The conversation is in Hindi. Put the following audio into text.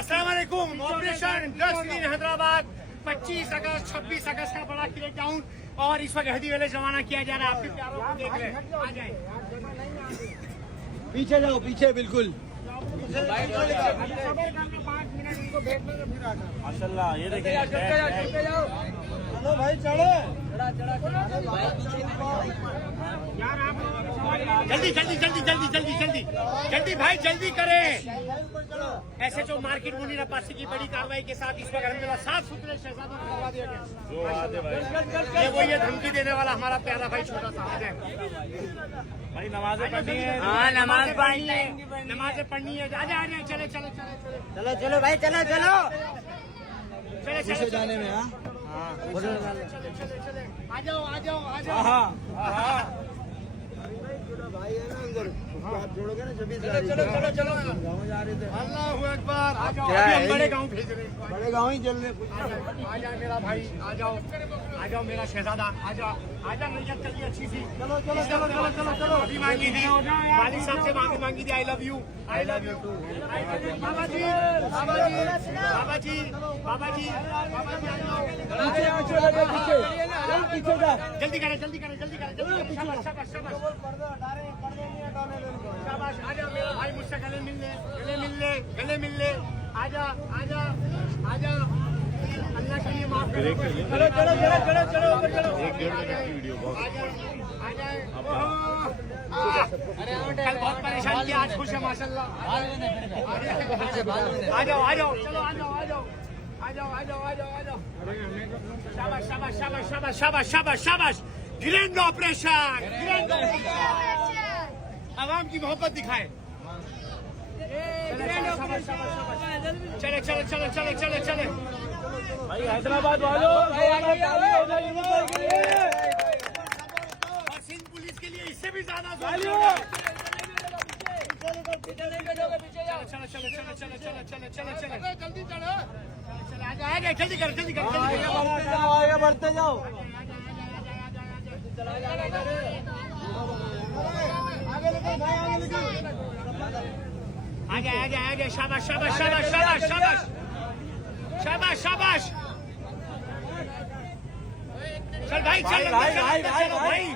अस्सलाम वालेकुम। ऑपरेशन ड्रग्स इन हैदराबाद 25 अगस्त 26 अगस्त का बड़ा क्रिकेट ग्राउंड और इस वक्त हदी वाले रवाना किया जा रहा है। आपके प्यारों को देख रहे हैं, आ जाए पीछे जाओ, पीछे बिल्कुल। माशाल्लाह, ये देखिए चलो भाई, चढ़ो। जल्दी जल्दी जल्दी जल्दी जल्दी जल्दी जल्दी भाई, जल्दी करें। ऐसे जो मार्केट मुनीरा पासी की बड़ी कार्रवाई के साथ इस वक्त अलहमदुलिल्लाह 7 सुथरे शहजादों को करवा दिया गया। ये वो ये धमकी देने वाला हमारा प्यारा भाई छोटा सा है भाई। नमाजें पढ़नी है, नमाजें पढ़नी है, नमाजें पढ़नी है। आजा आजा, चले चले चले चलो चलो भाई, चलो चलो। चले चले जाने में चले चले चले, आ जाओ आ जाओ आ जाओ। भाई है ना अंदर, आप जोड़ोगे ना। चलो चलो चलो चलो, गाँव जा रहे थे। अल्लाह अकबर। आ जाओ, क्या अभी है हम बड़े ये? गाँव भेज रहे हैं। बड़े गाँव ही चल रहे। आ जाओ मेरा भाई, आ जाओ आ जाओ मेरा शहजादा, आ जाओ आ जाओ। नैयत चलिए अच्छी सी। चलो चलो चलो चलो चलो चलो। अभी मांगी थी वालिद साहब से, मांगी थी I love you, I love you too. Baba ji Baba ji Baba ji Baba ji Baba ji, आ जाओ। पीछे जा। जल्दी करें जल्दी करें जल्दी करें जल्दी करें। शाबाश शाबाश शाबाश शाबाश। आ जाओ मेरा भाई, मुझसे गले मिलने गले मिलने गले मिलने। आ जा आ जा आ जा। अल्लाह के लिए माफ करो। चलो चलो चलो चलो चलो ऊपर चलो। आ जाए। कल बहुत परेशान किया, आज खुश है माशाल्लाह। आ जाओ आ जाओ, चलो आ जाओ आ जाओ आ जाओ आ जाओ आ जाओ आ जाओ। शाबाश शाबाश शाबाश शाबाश शाबाश शाबाश शाबाश। Grand operation, grand operation. आवाम की मोहब्बत दिखाए। चले चले चले चले चले चले भाई हैदराबाद वालों, और सिंध पुलिस के लिए इससे भी ज्यादा चलो चलो चलो चलो चलो चलो चलो चलो चलो जल्दी चलो। चलो आ जाओ जल्दी करो जल्दी करो। आगे बढ़ते जाओ। आगे आगे आगे। शाबाश शाबाश शाबाश शाबाश शाबाश शाबाश शाबाश। चल भाई चल भाई भाई भाई।